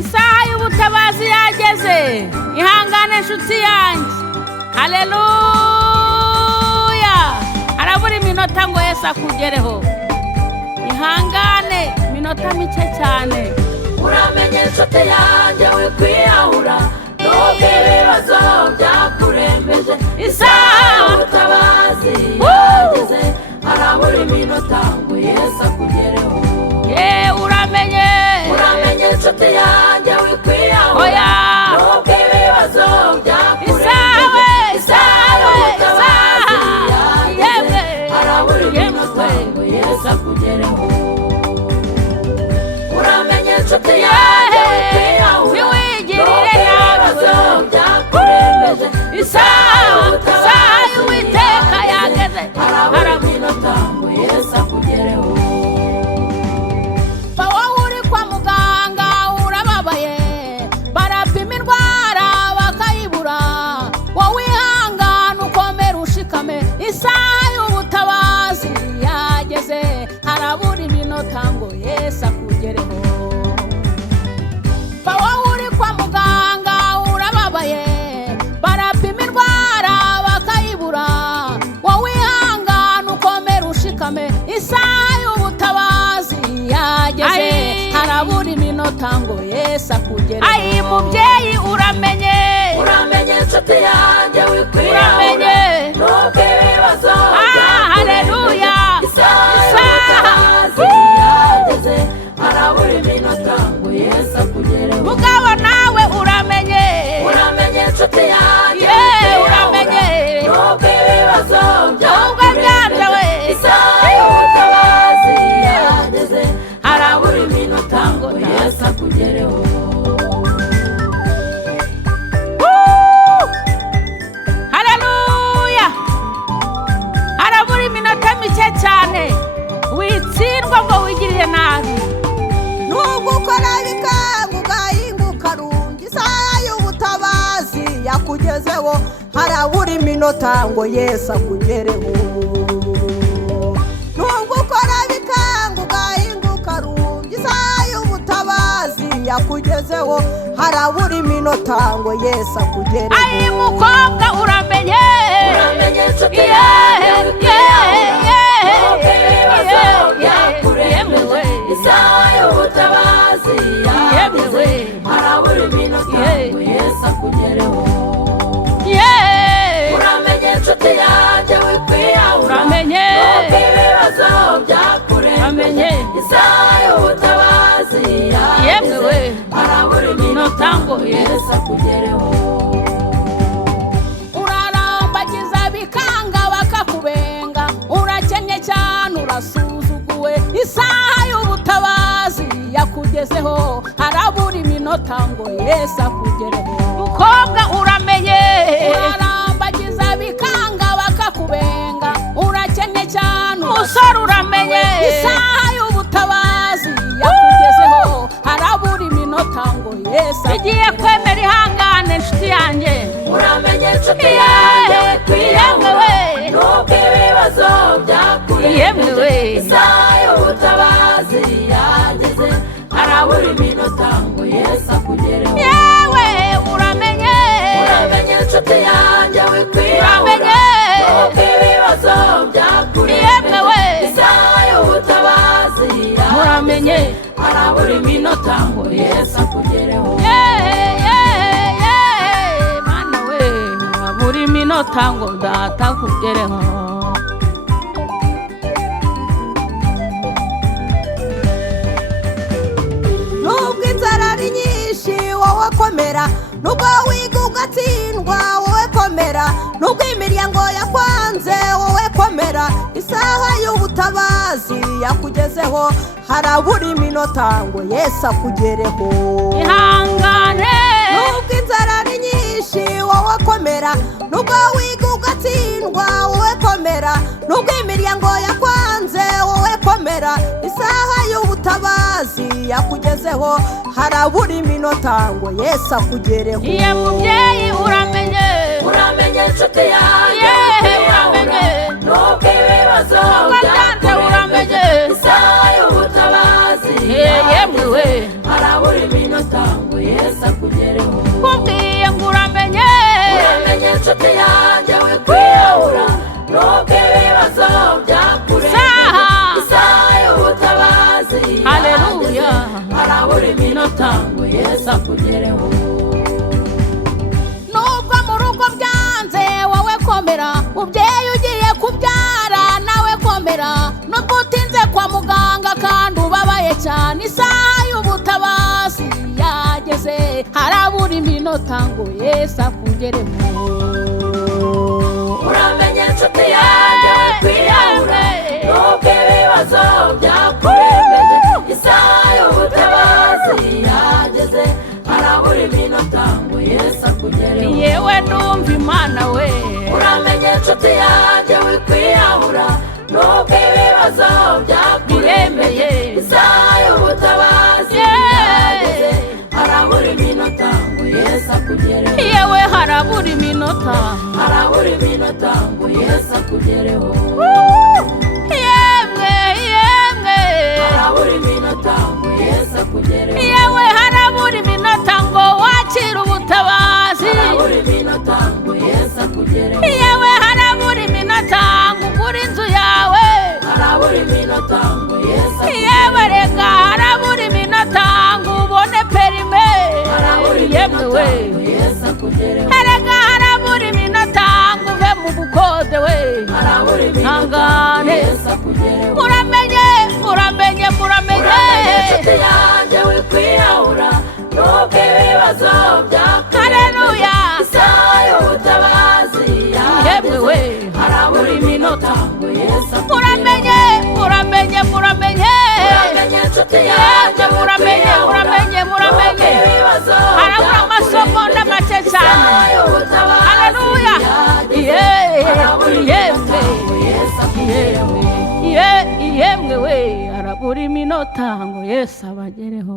isaha y'ubutabazi yageze. Ihangane nshuti yanjye. Haleluya. Harabura iminota ngo Yesu akugereho. Ihangane, minota mike cyane. Uramenye nshuti yanjye wikwiyahura, nubwo ibibazo byakurembeje. Isaha y'ubutabazi yageze, harabura iminota ngo Yesu akugereho. Uramenye nshuti yanjye wikwiyahura, nubwo ibibazo byakurembeje. Isaha y'ubutabazi yageze, harabura iminota ngo Yesu akugereho. Uramenye nshuti yanjye wikwiyahura, Niwigirire nawe byakurembeje. Isaha y'Uwiteka yageze, harabura iminota ngo Yesu akugereho. wowe uri kwa muganga urababaye, barapima indwara bakayibura, wowe ihangane ukomere ushikame. Isaha y'ubutabazi yageze, harabura iminota ngo Yesu akugereho. wowe uri kwa muganga urababaye, barapima indwara bakayibura, wowe ihangane ukomere ushikame. Isaha y'ubutabazi yageze, harabura iminota ngo Yesu akugereho. Ayi mubyeyi uramenye nshuti yanjye wikwiyahura, nubwo ibibazo haleluya. Isaha y'ubutabazi yageze, harabura iminota ngo Yesu akugereho. Mugabo nawe uramenye nshuti yanjye uramenye, nubwo ibibazo byanze. Isaha y'ubutabazi yageze, harabura iminota ngo Yesu akugereho. Haleluya. Harabura iminota mike cyane. Witsindwa ngo wigirire nabi. Nubwo ukora bikanga ugahinguka rundi, isaha y'ubutabazi yakugezeho, harabura iminota ngo Yesu akugereho. Nubwo ukora bikanga ugahinguka rundi, isaha y'ubutabazi yakugezeho, harabura iminota ngo Yesu akugereho. Ayi mukobwa uramenye nshuti yanjye wikwiyahura, nubwo ibibazo byakurembeje. Isaha y'ubutabazi yageze, harabura iminota ngo Yesu akugereho. Uramenye nshuti yanjye wikwiyahura, nubwo ibibazo byakurembeje. Isaha y'ubutabazi yageze, harabura iminota ngo Yesu akugereho. urarambagiza bikanga bakakubenga, urakennye cyane urasuzuguwe. Isaha y'ubutabazi yakugezeho, harabura iminota ngo Yesu akugereho. Mukobwa uramenye urarambagiza bikanga bakakubenga, urakennye cyane. Musore uramenye isaha y'ubutabazi yakugezeho, harabura iminota ngo Yesu igiye kwemera. Ihangane nshuti yanjye. Uramenye nshuti yanjye wikwiyahura, nubwo ibibazo byakurembeje. Isaha y'ubutabazi yageze, harabura iminota ngo Yesu akugereho. Uramenye nshuti yanjye wikwiyahura, nubwo ibibazo byakurembeje. Isaha y'ubutabazi yageze, harabura iminota ngo Yesu akugereho. Mana we, harabura iminota ngo data akugereho. Nubwo inzara ari nyinshi wowe komera, nubwo wiga ugatsindwa wowe komera, nubwo imiryango yakwanze wowe komera. Isaha y'ubutabazi yakugezeho, harabura iminota ngo Yesu akugereho. Ihangane. Nubwo inzara ari nyinshi wowe komera, nubwo wiga ugatsindwa wowe komera, nubwo imiryango yakwanze wowe komera. Isaha y'ubutabazi yakugezeho, harabura iminota ngo Yesu akugereho. Mubyeyi uramenye nshuti yanjye wikwiyahura, nubwo ibibazo byakurembeje. Isaha y'ubutabazi yageze, harabura iminota ngo Yesu akugereho. kubwiye ngo uramenye Uramenye nshuti yanjye wikwiyahura nubwo ibibazo byakurengeje isaha y'ubutabazi Haleluya. harabura iminota ngo Yesu akugereho. nubwo mu rugo byanze wowe komera mubyeyi ugiye kubyara nawe komera nubwo utinze kwa muganga kandi ubabaye cyane isaha y'ubutabazi yageze harabura iminota ngo Yesu akugereho. Uramenye nshuti yanjye wikwiyahura nubwo ibibazo byakurembeje isaha y'ubutabazi yageze harabura iminota ngo Yesu akugereho. yewe ndumva Imana we Uramenye nshuti yanjye wikwiyahura nubwo ibibazo byakurembeje isaha y'ubutabazi yageze harabura iminota ngo Yesu akugereho. yewe harabura iminota harabura iminota ngo Yesu akugereho. yemwe yemwe harabura iminota ngo Yesu akugereho. yewe harabura iminota ngo wakire ubutabazi harabura iminota ngo Yesu akugereho. yewe harabura iminota ngo ugure inzu yawe harabura iminota ngo Yesu akugereho. yewe rega harabura iminota ngo ubone perime harabura yemwe iminota we ngo Yesu akugereho. erega harabura iminota ngo uve mu bukode we harabura iminota ngo Hangane. Yesu akugereho. muramenye muramenye muramenye Uramenye nshuti yanjye wikwiyahura nubwo ibibazo byakurembeje Haleluya. isaha y'ubutabazi yemwe we yageze harabura iminota ngo Yesu akugereho. muramenye muramenye muramenye Uramenye nshuti yanjye yemwe muramenye muramenye muramenye harabura amasegonda make cyane Haleluya. yemwe we harabura iminota ngo Yesu abagereho.